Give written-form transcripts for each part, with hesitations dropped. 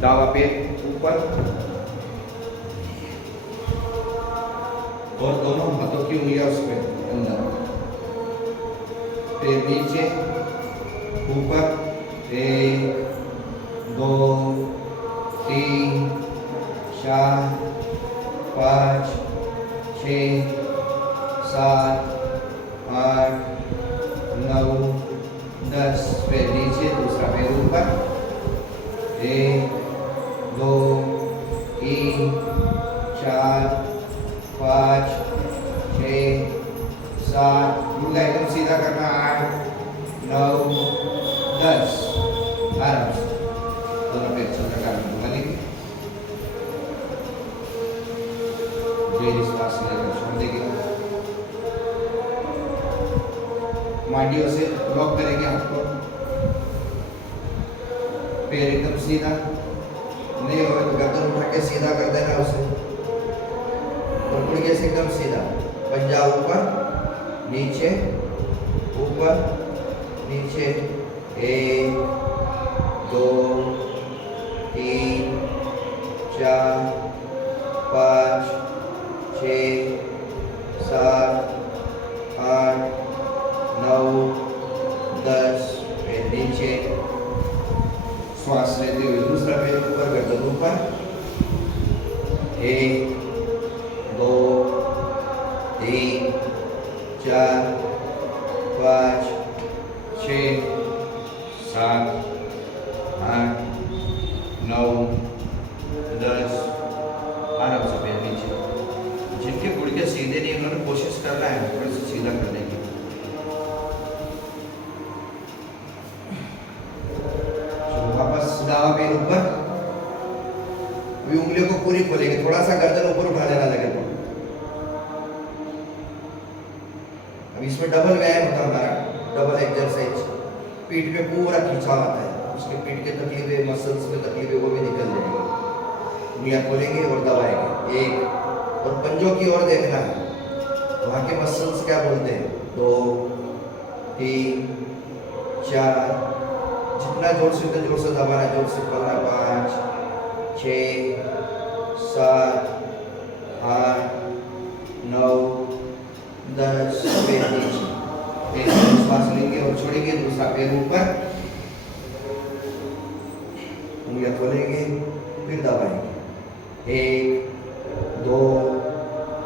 दावा पैर ऊपर और दोनों हाथों की उंगलियां उसमें अंदर, पैर नीचे ऊपर, 1 2 3 4 5 6 7 8 9 10, पैर नीचे, दूसरा पैर ऊपर, 1 2 3 4 5 6 7, मुंडा एकदम सीधा करना, 8 9 10, आराम से दोनों पैर चक्कर में लेंगे। गहरी श्वास लेकर छोड़ देंगे, मांडियों से लॉक करेंगे हाथ को, पैर एकदम सीधा नहीं हो तो गर्दन उठा के सीधा कर देना उसे, और पुड़िया से एकदम सीधा, पंजा ऊपर नीचे ऊपर नीचे, 1 2 3 4 5 6 7 8 9 10, पैर नीचे, श्वास लेते हुए दूसरा पैर ऊपर, गर्दन ऊपर, 1 2 3 4 5 6 7 8 9 10, आराम से पैर नीचे। जिनके गुड़के सीधे नहीं उन्होंने कोशिश करना है थोड़ा सा सीधा करने की। वापस दावा पैर ऊपर, अभी उंगलियों को पूरी खोलेंगे, थोड़ा सा गर्दन ऊपर उठा लेना लगे तो। अब इसमें डबल व्यायाम होता है हमारा, डबल एक्सरसाइज, पीठ में पूरा खिंचाव आता है, उसके पीठ के तकलीफे, मसल्स में तकलीफे वो भी निकल जाएंगे। उंगलियां खोलेंगे और दबाएंगे, 1, और पंजों की ओर देखना है, वहाँ के मसल्स क्या बोलते हैं, 2 3 4, जितना जोर से उतना जोर से दबाना, जोर से पकड़ना, 5 6 7 8 9 10, पैर नीचे, एक श्वास लेंगे और छोड़ेंगे, दूसरा पैर ऊपर, उंगलियां खोलेंगे फिर दबाएंगे, 1 2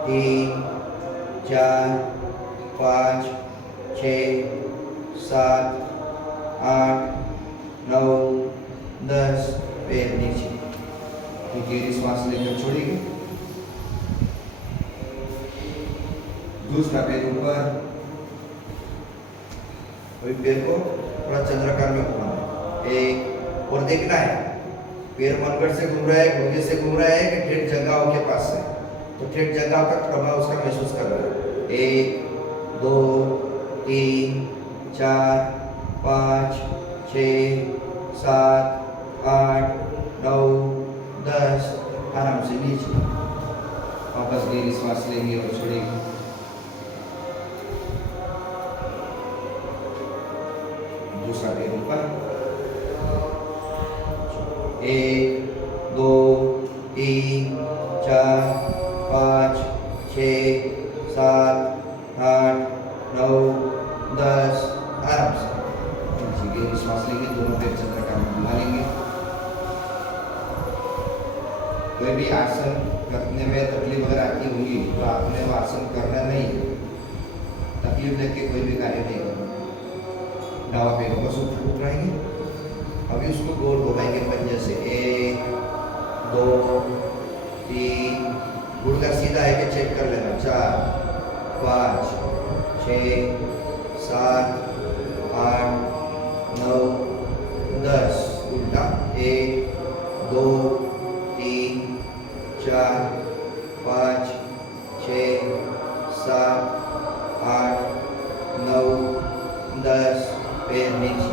3 4 5 6 7 8 9 10, पैर नीचे, गहरी श्वास लेकर छोड़ेंगे, दूसरा पैर ऊपर, अभी पैर को थोड़ा चंद्राकार में घुमाना, 1, और देखना है पैर मनगढ़ से घूम रहा है, घुंगे से घूम रहा है कि ठेठ जगहों के पास है, तो ठेठ जगह तक प्रभाव उसका महसूस कर रहा है, 1 2 3 4 5 6 7 8 9 10, आराम से नीचे, वापस गहरी श्वास लेंगे और छोड़ेंगे, दूसरा पैर ऊपर, 1 2 3 4 5 6 7 8 9 10, आराम से गहरी श्वास लेंगे, दोनों पैर चंद्राकार में घुमा लेंगे। कोई भी आसन करने में तकलीफ अगर आती होगी तो आपने वो आसन करना नहीं, तकलीफ लेके कोई भी कार्य नहीं करना। दावा पैरों को उठाएंगे, अभी उसको गोल घुमाएंगे पंजे से, 1 2 3, गुड़गा सीधा है कि चेक कर लेना, 4 5 6 7 8 9 10, उल्टा, 1 2 3 4 5 6 7 8 9 10, पैर नीचे,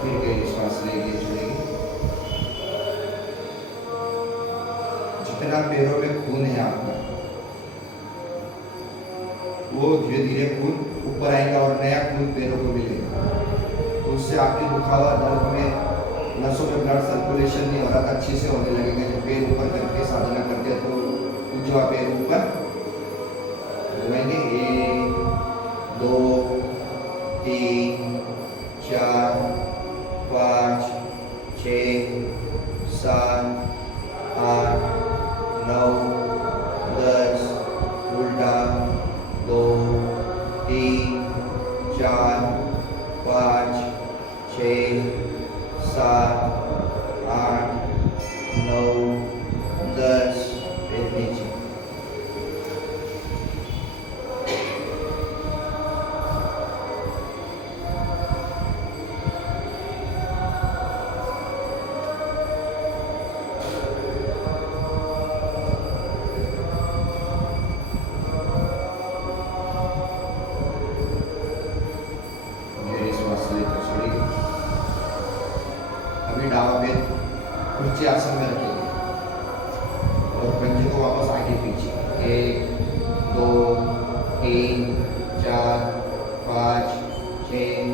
फिर गहरी श्वास लेंगे, छोड़ेंगे, जितना पैरों में खून है आपका वो धीरे धीरे खून ऊपर आएगा और नया खून पैरों को मिलेगा, तो उससे आपके दुखा हुआ दर्द में, नसों में ब्लड सर्कुलेशन टेंशन नहीं हो रहा था, अच्छे से होने लगेगा। जब पैर ऊपर करके साधना करते हैं तो उजवा पैर ऊपर घुमाएंगे। 1 2 3 4 5 6 7 8 9 10 उल्टा 2 3 4 5 6 7 8 9 10 फिर नीचे। अभी डावा पैर खुर्ची आसन में रखेंगे और पंजे को वापस आगे पीछे। 1 2 3 4 5 6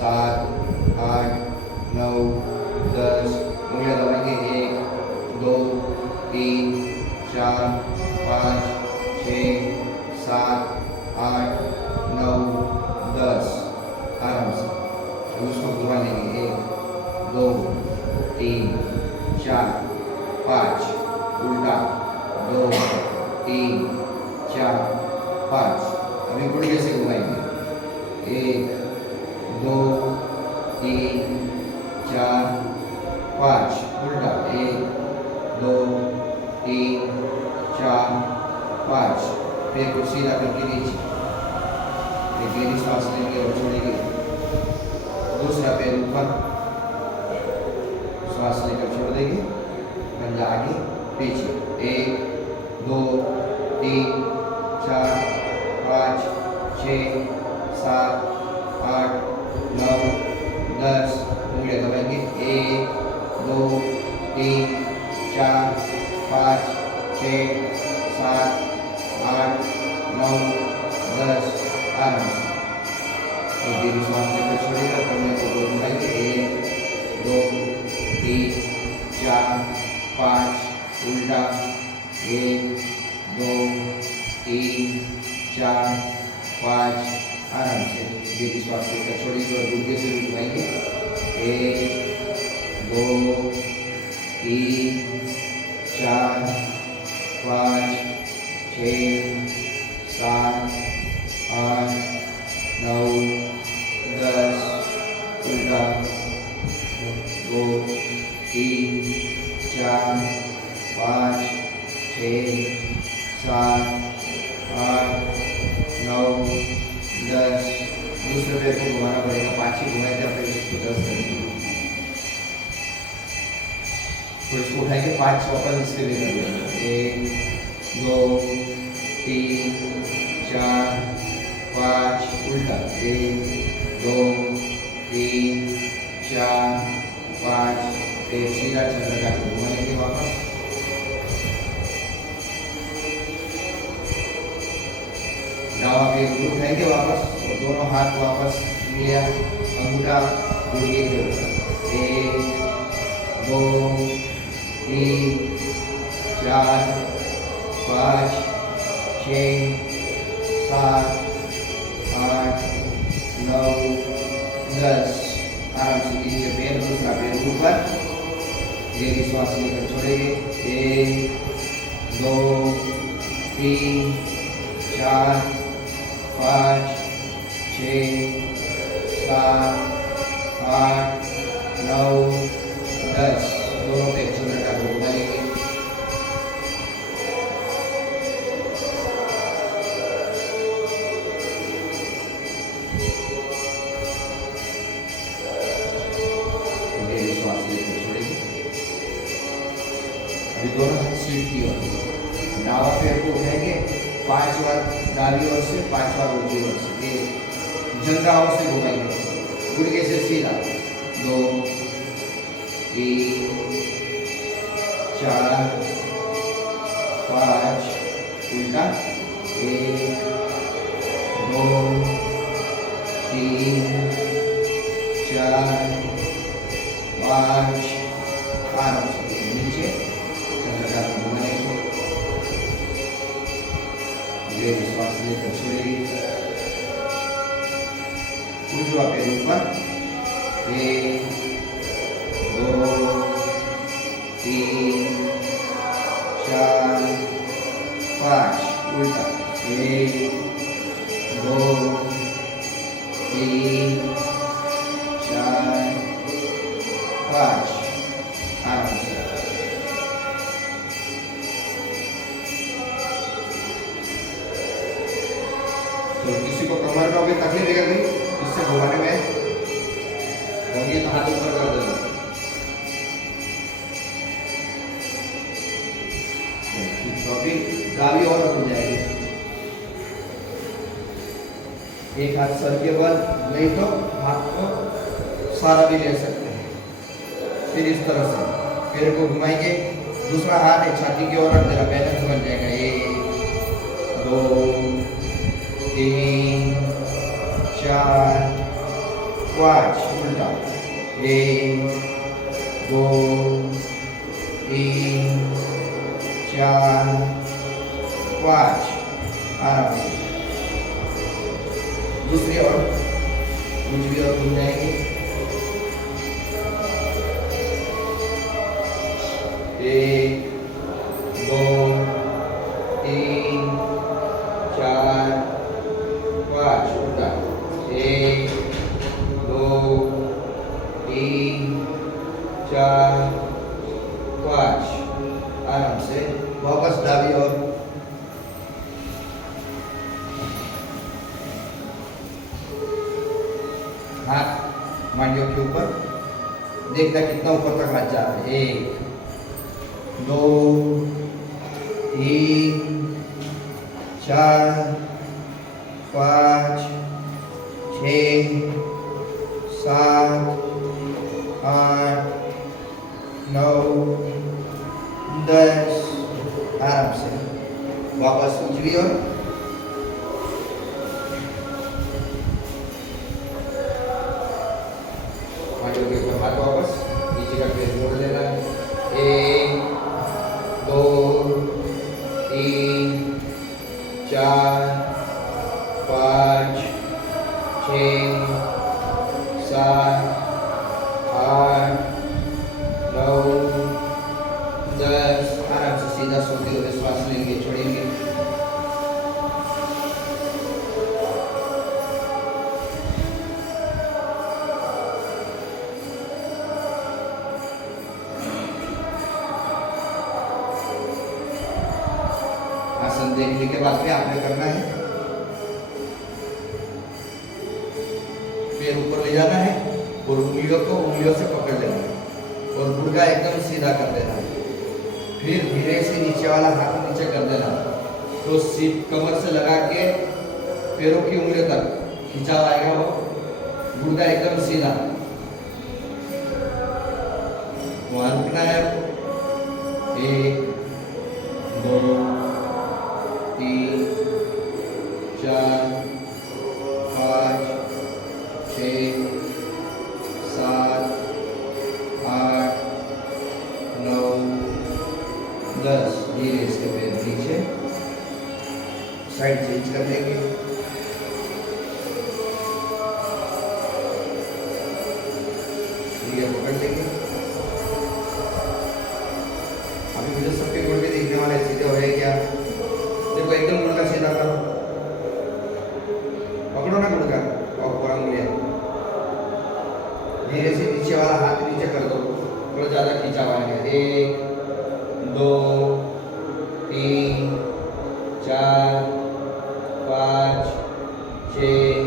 7 8 9 10 उंगलियां दबाएंगे। 1 2 3 4 5 6 7 8 9 10 आराम से। उसको घुमा लेंगे। 1 2 3 4 5 उल्टा 2 3 4 5। अभी गुड़िया से घुमाएंगे। 1 2 3 4 5 उल्टा 1 2 3 4 5। पैर को सीधा करके नीचे एक गहरी सांस लेंगे और छोड़ेंगे। दूसरा पैर ऊपर सांस लेकर छोड़ देंगे। पंजा आगे पीछे। 1 2 3 4 5 6 7 8 9 10 उंगलियां दबाएंगे। 1 2 3 4 5 6 7 8 9 10 आराम से। और गहरी सांस लेकर छोड़ेगा। पंजे को दो घुमाएंगे। 1 2 3 4 5 उल्टा 1 2 3 4 5 आराम से। गहरी सांस लेकर छोड़ेंगे और गुर्दे से घुमाएंगे। 1 2 3 4 5 6 7 8 9 10 उल्टा 2 3 4 5 6 7 8 9 10। दूसरे पैर को घुमाना पड़ेगा। 5 ही घुमाए थे, फिर इसको 10 करेंगे। फिर इसको उठाएंगे। 5 वापस इसके लिए करेंगे। 1 2 3 4 5 उल्टा 1 2 3 4 5। फिर सीधा चंद्र का घुमाएंगे वापस। डावा पैर ऊपर उठाएंगे वापस और दोनों हाथ वापस लिया। अंगूठा गुड़िए के ऊपर। 1 2 3 4 5 6 7 8 9 10 आराम से नीचे पैर। दूसरा पैर ऊपर। गहरी श्वास लेकर छोड़ेंगे। 1 2 3 4 5 6 7 8 9 10। दोनों पैर चंद्र का घुमा लेंगे। अभी दोनों हाथ सीट की ओर। डावा पैर को उठाएंगे 5 बार दाहिनी ओर से, 5 बार ऊंची ओर से। जंघाओं से घुमाएंगे। गुड़गे से सीधा। 2 3 4 5 उल्टा। 1 2 3 4 5 आराम से नीचे चंद्रकार को घुमाएंगे। ये श्वास लेकर छोड़ेंगे। उजवा पैर ऊपर, 1 2 3 4 5, उल्टा 1 2 3 4 5, आराम से। तो किसी को कमर में कोई तकलीफ है गई इससे घुमाने में, होंगे तो हाथ ऊपर कर देना। तो अभी गावी और हो जाएगी। एक हाथ सर के बल, नहीं तो हाथ को सारा भी ले सकते हैं। फिर इस तरह से पैर को घुमाएंगे, दूसरा हाथ है छाती की ओर रख देना, बैलेंस बन जाएगा। 1 2 3 4 5, उल्टा 1 2 3 4 5, आराम से। दूसरी ओर दूसरी ओर घूम जाएंगे। 1 2 3 4 5, उल्टा 1 2 3 4 5, आराम से। वापस दावी और हाथ मांडियों के ऊपर, देखना कितना ऊपर तक हाथ जा रहा है। 1 2 3 4 5 6 7 8 9 10, आराम से। वापस उजवी ओर, हाथों के ऊपर हाथ वापस, नीचे का पैर जोड़ लेना है। 1 2 3 4 5 6 7 8 9 10, आराम से सीधा सोते हुए श्वास लेंगे, छोड़ेंगे। आसन देखने के बाद क्या आपने करना है, पैर ऊपर ले जाना है और उंगलियों से पकड़ लेना है और गुड़गा एकदम सीधा कर देना है। फिर धीरे से नीचे वाला हाथ नीचे कर देना, तो सीट कमर से लगा के पैरों की उंगलियों तक खिंचाव आएगा, वो गुड़गा एकदम सीधा। वहां रुकना है आपको। 1 2 3 4 5 6 7 8 9 10, धीरे से पैर नीचे, साइड चेंज कर देंगे। ये पकड़ लेंगे। अभी मुझे सबके गुड़के देखने वाले सीधे हो गए क्या? देखो एकदम गुड़का सीधा करो, पकड़ो ना गुड़का और पूरा उंगलियां। धीरे से नीचे वाला हाथ नीचे कर दो, थोड़ा ज्यादा खींचा हुआ है। 1 2 3 4 5 6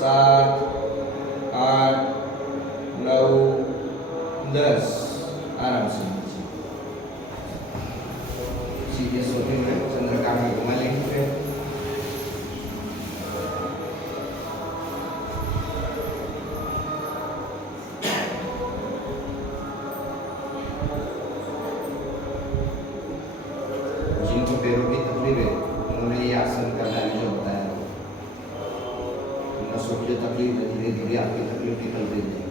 7 8 9 10, आराम से सीधे सोते हुए चंद्रकार में घुमा लेंगे। फिर जिनको पैरों की तकलीफ है उन्होंने ये आसन करना भी जो होता है, नसों की तकलीफ है, धीरे धीरे आपकी तकलीफ निकलती जाएगी।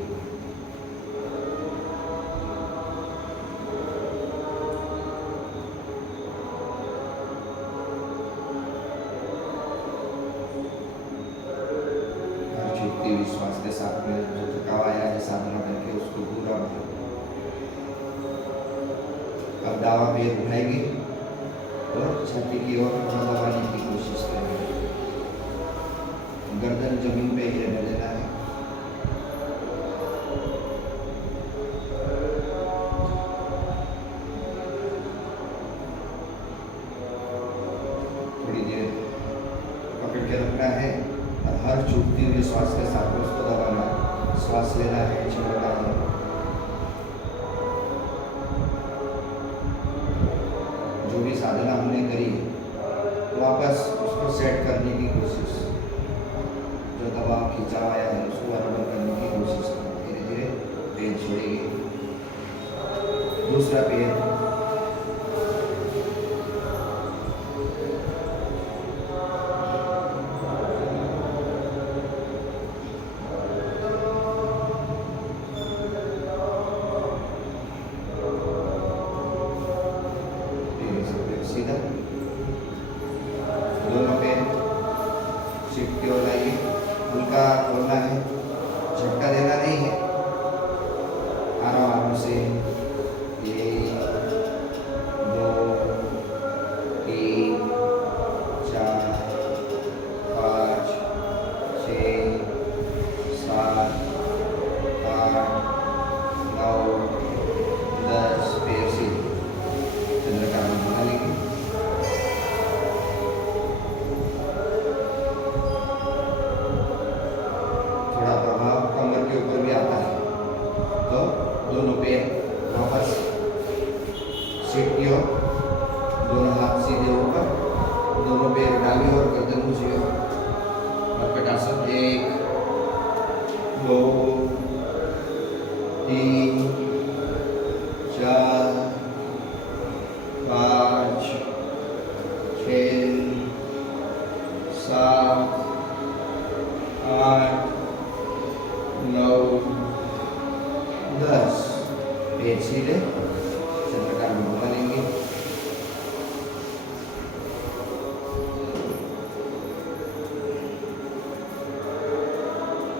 दावा पैर उठाएंगे और छाती की ओर दबाने की कोशिश करेंगे। गर्दन जमीन पे ही रहने देना है। थोड़ी देर पकड़ के रखना है और हर छूटती हुई श्वास के साथ उसको दबाना है। श्वास लेना है, छोड़ना है। जो भी साधना हमने करी वापस उसको सेट करने की कोशिश, जो दबाव खींचा आया है उसको बराबर करने की कोशिश करें। धीरे धीरे पैर छोड़ेंगे। दूसरा पैर, सीधा दोनों पैर सीट की ओर लाइए। हल्का खोलना है, झटका देना नहीं है। आराम से 1 2 3 4 5 6 7 8 9 10 पैर से चंद्रकार बना लेंगे। थोड़ा प्रभाव कमर के ऊपर भी आता है, तो दोनों पैर वापस सीट की ओर, दोनों हाथ सीधे ऊपर, दोनों पैर डाली और गर्दन ऊंची ओर। कर्कटासन 1 2 3 4 5 6 7 8 9 10 पैर सीधे चंद्रकार में घुमा लेंगे।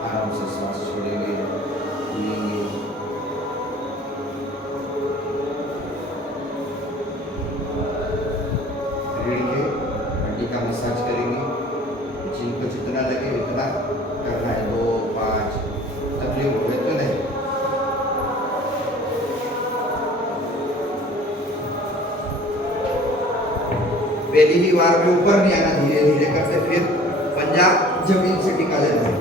आराम से सांस छोड़ेंगे, लेंगे। रीढ़ के हड्डी का मसाज करेंगे। जिनको जितना लगे उतना करना है। 2 5 तकलीफ हो तो नहीं। पहली ही बार में ऊपर नहीं आना, धीरे धीरे करते फिर पंजा जमीन से टिका देना है।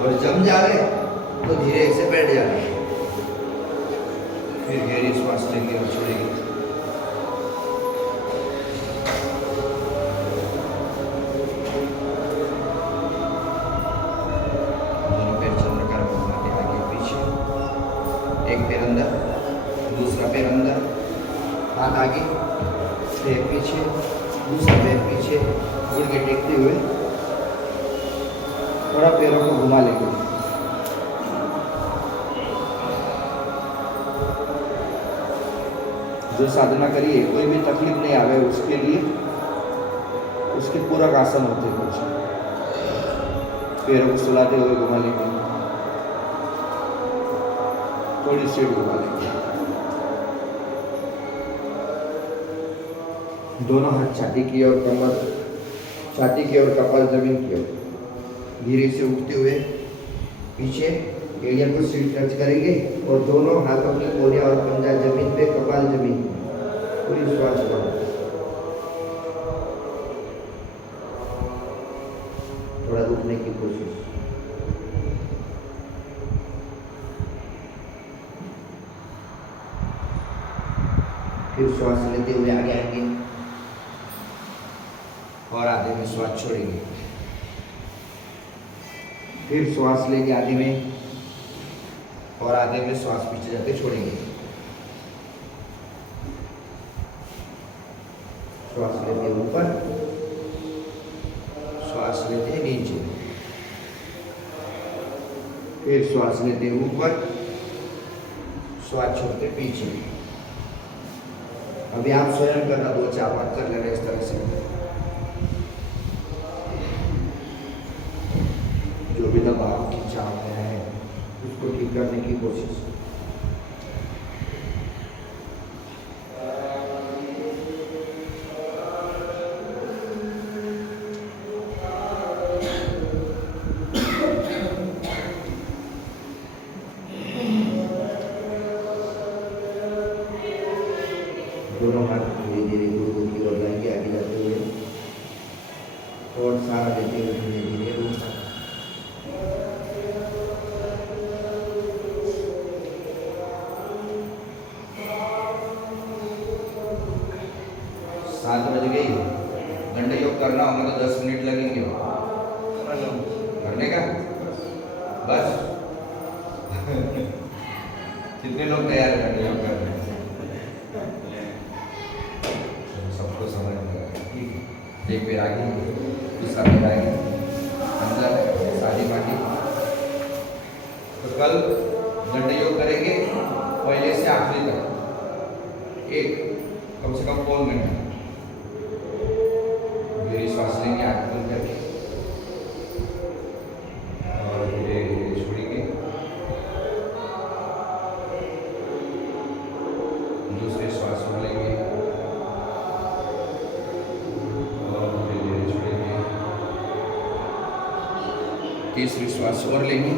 और जम जाए तो धीरे से बैठ जाए। फिर गहरी श्वास लेंगे और छोड़ेंगे। दोनों पैर चंद्रकार घुमाते आगे पीछे। एक पैर अंदर, दूसरा पैर अंदर, हाथ आगे, पैर पीछे, दूसरा पैर पीछे, गुड़घे टेकते हुए थोड़ा पैरों को घुमा लेंगे। जो साधना करिए कोई भी तकलीफ नहीं आवे, उसके लिए उसके पूरक आसन होते हैं। कुछ पैरों को सुलाते हुए घुमा लेंगे, थोड़ी सीट घुमा लेंगे। दोनों हाथ छाती की ओर, कमर छाती की ओर, कपाल जमीन की ओर। धीरे से उठते हुए पीछे एरिया को सीट टच करेंगे और दोनों हाथ अपने कोहनी और पंजा जमीन पे, कपाल जमीन। पूरी श्वास लो। थोड़ा रुकने की कोशिश। फिर श्वास लेते हुए आगे आएंगे और आधे में श्वास छोड़ेंगे। फिर श्वास लेंगे आधे में और आधे में श्वास पीछे जाके छोड़ेंगे। श्वास लेते ऊपर, श्वास लेते नीचे, फिर श्वास लेते ऊपर, श्वास छोड़ते पीछे। अभी आप स्वयं करना 2 4 5 कर लेना इस तरह से। कोशिश। दोनों हाथ धीरे धीरे गुरु की ओर लाएंगे आगे जाते हुए और सारा देते हुए धीरे धीरे रूप सात बज गई। दंड योग करना होगा तो 10 मिनट लगेंगे करने का बस। कितने लोग तैयार हैं दंड योग करने? सबको समझ में आ गया। ठीक है, एक पैर आगे दूसरा पैर आगे अंदर साड़ी माटी। तो कल दंड योग करेंगे पहले से आखिरी तक एक कम से कम 4 मिनट। गहरी श्वास लेंगे आँख बंद करके और धीरे धीरे छोड़ेंगे। दूसरे श्वास में लेंगे और धीरे धीरे छोड़ेंगे। तीसरी श्वास और लेंगे